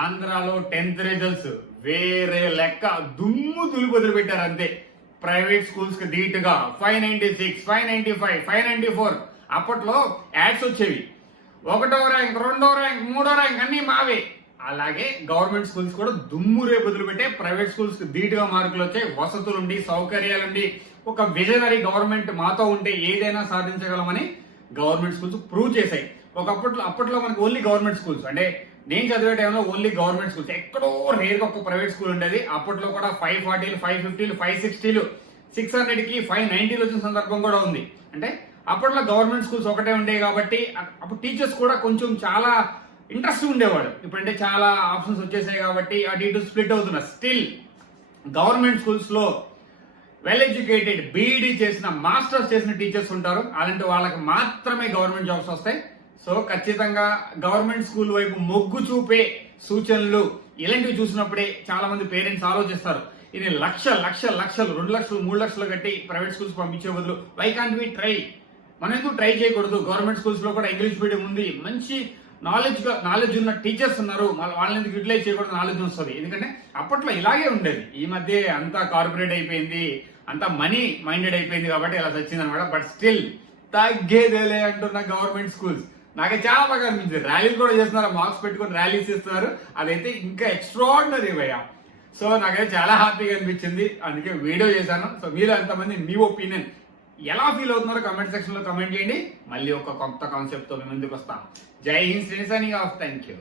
ఆంధ్రాలో 10th results వేరే లెక్క దుమ్ము దులుపు పెట్టారు అంతే. ప్రైవేట్ స్కూల్స్ కి ధీటుగా 596, 595, 594 అప్పట్లో యాడ్స్ వచ్చేవి. 1వ ర్యాంక్, 2వ ర్యాంక్, 3వ ర్యాంక్ అన్ని మావే. అలాగే గవర్నమెంట్ స్కూల్స్ కూడా దుమ్ము రేపు వదిలిపెట్టే ప్రైవేట్ స్కూల్స్ కి ధీటుగా మార్కులు వచ్చాయి. వసతులుండి, సౌకర్యాలుండి, ఒక విజనరీ గవర్నమెంట్ మాతో ఉంటే ఏదైనా సాధించగలమని గవర్నమెంట్ స్కూల్స్ ప్రూవ్ చేశాయి. అప్పట్లో మనకి ఓన్లీ గవర్నమెంట్ స్కూల్స్, అంటే నేను చదివే టైంలో ఓన్లీ గవర్నమెంట్ స్కూల్స్, ఎక్కడో రేరుగా ఒక ప్రైవేట్ స్కూల్ ఉండేది. అప్పట్లో కూడా 540, 550, 560, 600కి 590 వచ్చిన సందర్భం కూడా ఉంది. అంటే అప్పట్లో గవర్నమెంట్ స్కూల్స్ ఒకటే ఉండేవి కాబట్టి అప్పుడు టీచర్స్ కూడా కొంచెం చాలా ఇంట్రెస్ట్ ఉండేవాడు. ఇప్పుడంటే చాలా ఆప్షన్స్ వచ్చేసాయి కాబట్టి అటు ఇటు స్ప్లిట్ అవుతున్నారు. స్టిల్ గవర్నమెంట్ స్కూల్స్ లో వెల్ ఎడ్యుకేటెడ్ బీఈడీ చేసిన, మాస్టర్స్ చేసిన టీచర్స్ ఉంటారు. అలాంటి వాళ్ళకి మాత్రమే గవర్నమెంట్ జాబ్స్ వస్తాయి. సో ఖచ్చితంగా గవర్నమెంట్ స్కూల్ వైపు మొగ్గు చూపే సూచనలు ఇలాంటివి చూసినప్పుడే చాలా మంది పేరెంట్స్ ఆలోచిస్తారు, ఇది లక్షలు 2 లక్షలు 3 లక్షలు కట్టి ప్రైవేట్ స్కూల్స్ పంపించే బదులు వై కాంట్ వి ట్రై, మనం ఎందుకు ట్రై చేయకూడదు? గవర్నమెంట్ స్కూల్స్ లో కూడా ఇంగ్లీష్ మీడియం ఉంది, మంచి నాలెడ్జ్ ఉన్న టీచర్స్ ఉన్నారు, వాళ్ళని ఎందుకు యూటిలైజ్ చేయకూడదు? నాలెడ్జ్ వస్తుంది. ఎందుకంటే అప్పట్లో ఇలాగే ఉండేది. ఈ మధ్య అంతా కార్పొరేట్ అయిపోయింది, అంతా మనీ మైండెడ్ అయిపోయింది కాబట్టి ఇలా వచ్చింది అనమాట. బట్ స్టిల్ తగ్గేదేలే అంటున్న గవర్నమెంట్ స్కూల్స్ నాకు చాలా బాగా అనిపించింది. ర్యాలీలు కూడా చేస్తున్నారు, మార్క్స్ పెట్టుకుని ర్యాలీస్ ఇస్తున్నారు, అదైతే ఇంకా ఎక్స్ట్రాడినరీ భయ్యా. సో నాకైతే చాలా హ్యాపీగా అనిపించింది, అందుకే వీడియో చేశాను. సో మీరు ఎంతమంది మీ ఒపీనియన్ ఎలా ఫీల్ అవుతున్నారో కమెంట్ సెక్షన్ లో కమెంట్ చేయండి. మళ్ళీ ఒక కొత్త కాన్సెప్ట్ తో మేము ముందుకు వస్తాం. జై హింద్, థ్యాంక్ యూ.